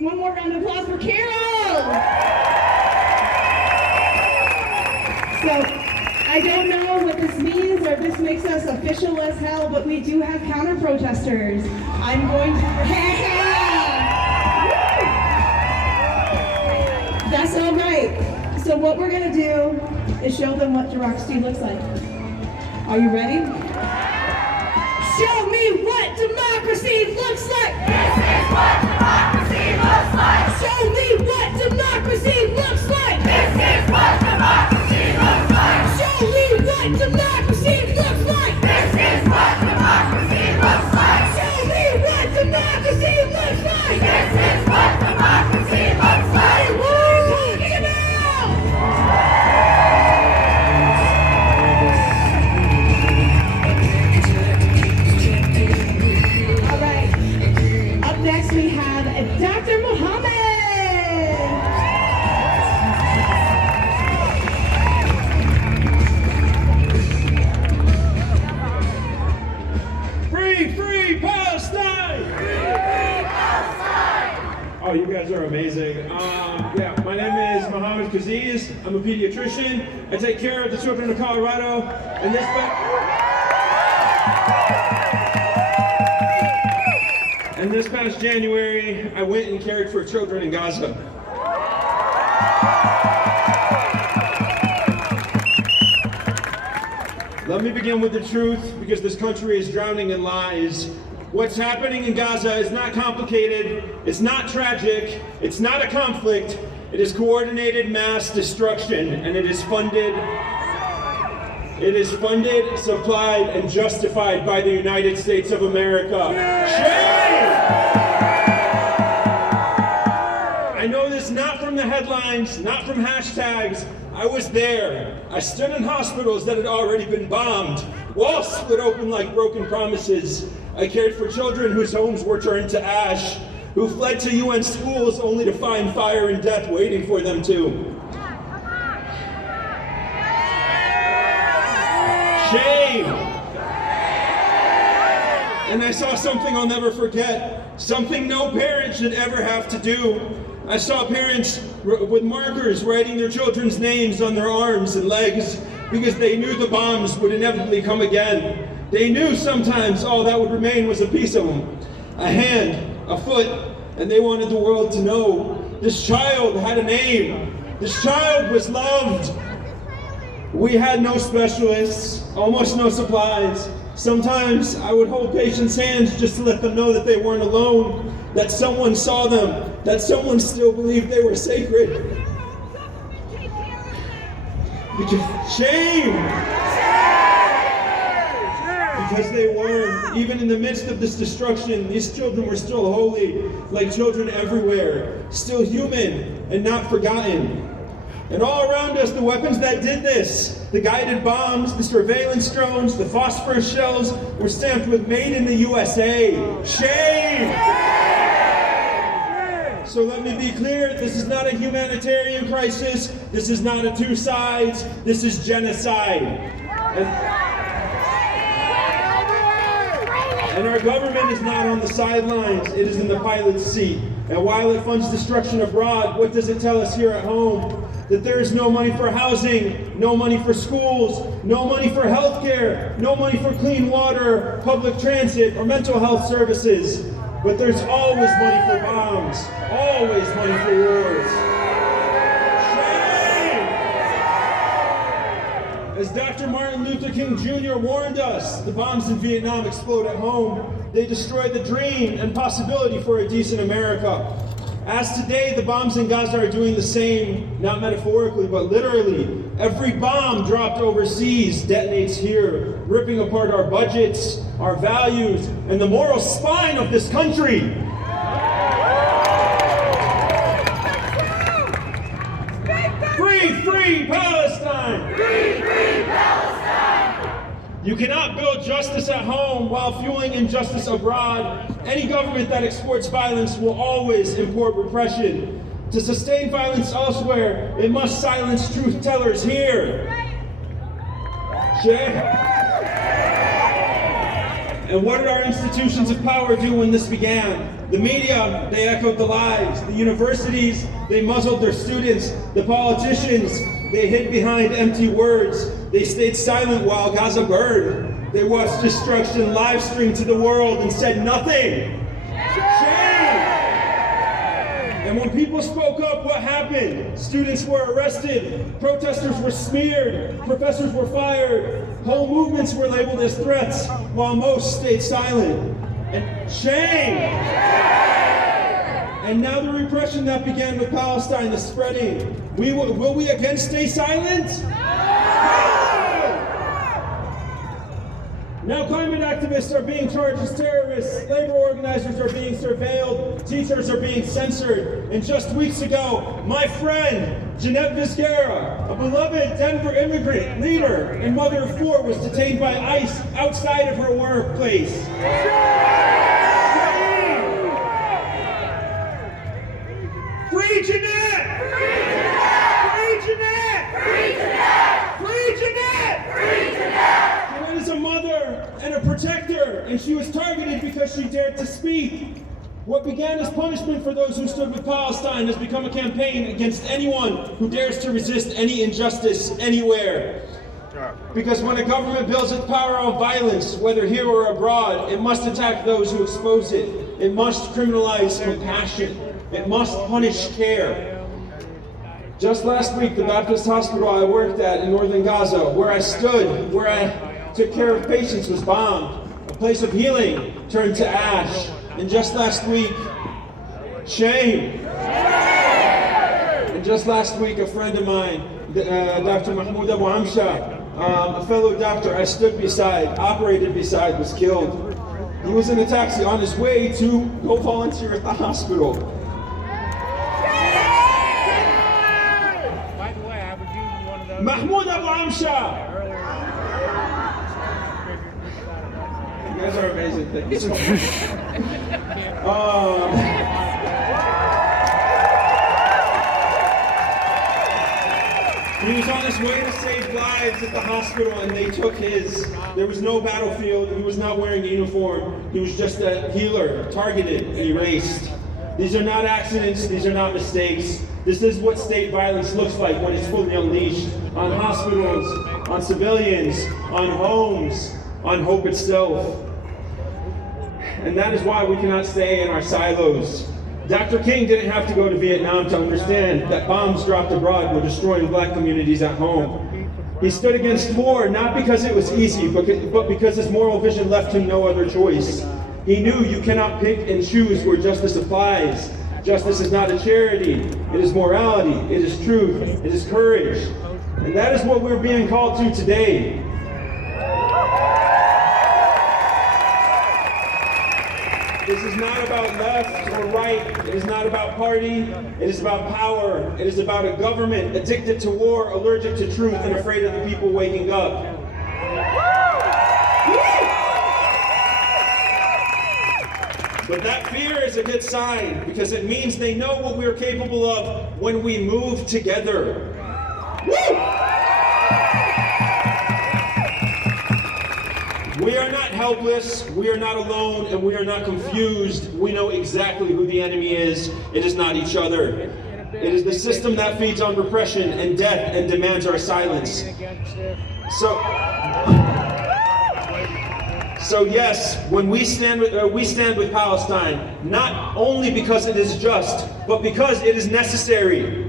One more round of applause for Carol! So, I don't know what this means or if this makes us official as hell, but we do have counter-protesters. I'm going to... That's all right. So what we're going to do is show them what democracy looks like. Are you ready? Show me what democracy looks like! This is what democracy looks like! Show me what democracy looks like! This is what democracy looks like! Show me what democracy looks like! This is what democracy looks like! Show me what democracy looks like! This is what democracy looks like! What are you talking about? All right. Up next we have Dr. Muhammad. Free Palestine! Oh, you guys are amazing. Yeah, my name is Mohammed Kaziz. I'm a pediatrician. I take care of the children of Colorado. And this past January, I went and cared for children in Gaza. Let me begin with the truth, because this country is drowning in lies. What's happening in Gaza is not complicated, it's not tragic, it's not a conflict, it is coordinated mass destruction, and it is funded, supplied, and justified by the United States of America. Shame! I know this not from the headlines, not from hashtags. I was there. I stood in hospitals that had already been bombed. Walls split open like broken promises. I cared for children whose homes were turned to ash, who fled to UN schools only to find fire and death waiting for them too. Shame! And I saw something I'll never forget, something no parent should ever have to do. I saw parents with markers writing their children's names on their arms and legs because they knew the bombs would inevitably come again. They knew sometimes all that would remain was a piece of them, a hand, a foot, and they wanted the world to know this child had a name. This child was loved. We had no specialists, almost no supplies. Sometimes I would hold patients' hands just to let them know that they weren't alone, that someone saw them, that someone still believed they were sacred. Shame! Because they weren't. Even in the midst of this destruction, these children were still holy, like children everywhere, still human and not forgotten. And all around us, the weapons that did this, the guided bombs, the surveillance drones, the phosphorus shells, were stamped with "Made in the USA." Shame! So let me be clear, this is not a humanitarian crisis, this is not a two sides, this is genocide. And our government is not on the sidelines, it is in the pilot's seat. And while it funds destruction abroad, what does it tell us here at home? That there is no money for housing, no money for schools, no money for health care, no money for clean water, public transit, or mental health services. But there's always money for bombs, always money for wars. Shame! As Dr. Martin Luther King Jr. warned us, the bombs in Vietnam explode at home. They destroy the dream and possibility for a decent America. As today, the bombs in Gaza are doing the same, not metaphorically, but literally. Every bomb dropped overseas detonates here, ripping apart our budgets, our values, and the moral spine of this country. Free Palestine! Free Palestine! You cannot build justice at home while fueling injustice abroad. Any government that exports violence will always import repression. To sustain violence elsewhere, it must silence truth tellers here. And what did our institutions of power do when this began? The media, they echoed the lies. The universities, they muzzled their students. The politicians, they hid behind empty words. They stayed silent while Gaza burned. They watched destruction live streamed to the world and said nothing. Shame! And when people spoke up, what happened? Students were arrested, protesters were smeared, professors were fired, whole movements were labeled as threats, while most stayed silent. And shame! And now the repression that began with Palestine is spreading. Will we again stay silent? Now climate activists are being charged as terrorists, labor organizers are being surveilled, teachers are being censored. And just weeks ago, my friend, Jeanette Vizquera, a beloved Denver immigrant, leader, and mother of 4, was detained by ICE outside of her workplace. Free Jeanette! Free Jeanette! Free Jeanette! Free Jeanette! Free Jeanette! Free Jeanette! Jeanette is a mother and a protector, and she was targeted because she dared to speak. What began as punishment for those who stood with Palestine has become a campaign against anyone who dares to resist any injustice anywhere. Because when a government builds its power on violence, whether here or abroad, it must attack those who expose it. It must criminalize compassion. It must punish care. Just last week, the Baptist hospital I worked at in northern Gaza, where I stood, where I took care of patients, was bombed. A place of healing turned to ash. And just last week, shame. And just last week, a friend of mine, Dr. Mahmoud Abu Amsha, a fellow doctor I stood beside, operated beside, was killed. He was in a taxi on his way to go volunteer at the hospital. By the way, I would use one of those. Mahmoud Abu Amsha! You guys are amazing. Thank you so much. He was on his way to save lives at the hospital, and they took his. There was no battlefield. He was not wearing a uniform. He was just a healer, targeted and erased. These are not accidents. These are not mistakes. This is what state violence looks like when it's fully unleashed on hospitals, on civilians, on homes, on hope itself. And that is why we cannot stay in our silos. Dr. King didn't have to go to Vietnam to understand that bombs dropped abroad were destroying black communities at home. He stood against war not because it was easy, but because his moral vision left him no other choice. He knew you cannot pick and choose where justice applies. Justice is not a charity. It is morality. It is truth. It is courage. And that is what we're being called to today. This is not about left or right. It is not about party. It is about power. It is about a government addicted to war, allergic to truth, and afraid of the people waking up. But that fear is a good sign because it means they know what we're capable of when we move together. We are not helpless, we are not alone, and we are not confused. We know exactly who the enemy is. It is not each other. It is the system that feeds on repression and death and demands our silence. So yes, when we stand with Palestine, not only because it is just, but because it is necessary.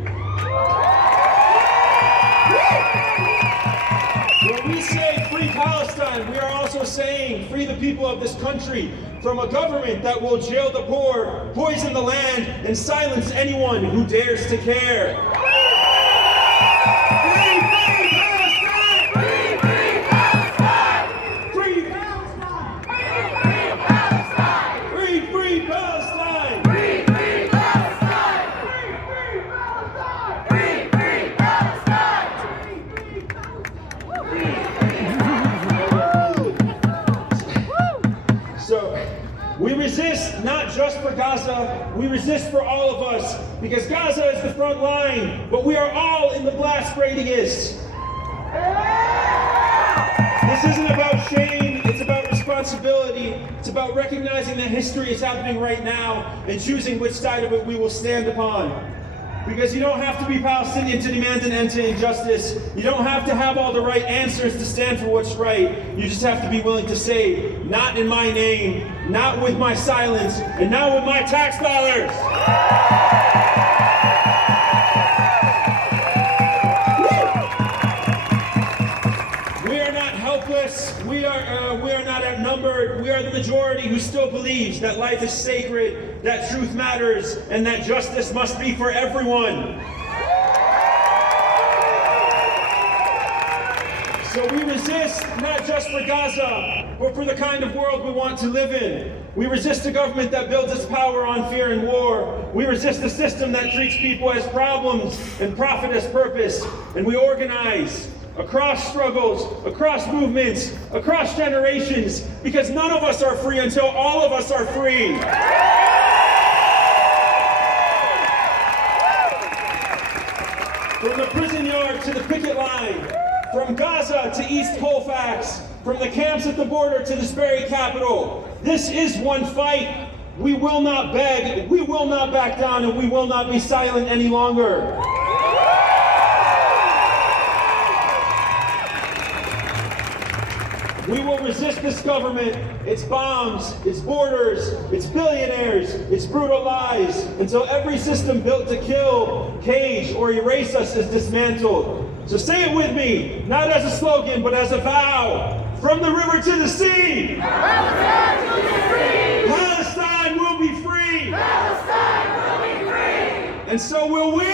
When we say free Palestine, we are also saying free the people of this country from a government that will jail the poor, poison the land, and silence anyone who dares to care. Free Palestine! Free Palestine! Free Palestine! Free Palestine! Free Palestine! Free Palestine! So, we resist not just for Gaza, we resist for all of us, because Gaza is the front line, but we are all in the blast radius. This isn't about shame, it's about responsibility. responsibility. It's about recognizing that history is happening right now and choosing which side of it we will stand upon. Because you don't have to be Palestinian to demand an end to injustice. You don't have to have all the right answers to stand for what's right. You just have to be willing to say, not in my name, not with my silence, and not with my tax dollars. We are not helpless. We are not outnumbered. We are the majority who still believes that life is sacred, that truth matters, and that justice must be for everyone. So we resist not just for Gaza, but for the kind of world we want to live in. We resist a government that builds its power on fear and war. We resist a system that treats people as problems and profit as purpose. And we organize across struggles, across movements, across generations, because none of us are free until all of us are free. From the prison yard to the picket line, from Gaza to East Colfax, from the camps at the border to this very capital, this is one fight. We will not beg, we will not back down, and we will not be silent any longer. We will resist this government, its bombs, its borders, its billionaires, its brutal lies, until every system built to kill, cage, or erase us is dismantled. So say it with me, not as a slogan, but as a vow. From the river to the sea, Palestine will be free! Palestine will be free. Palestine will be free! And so will we.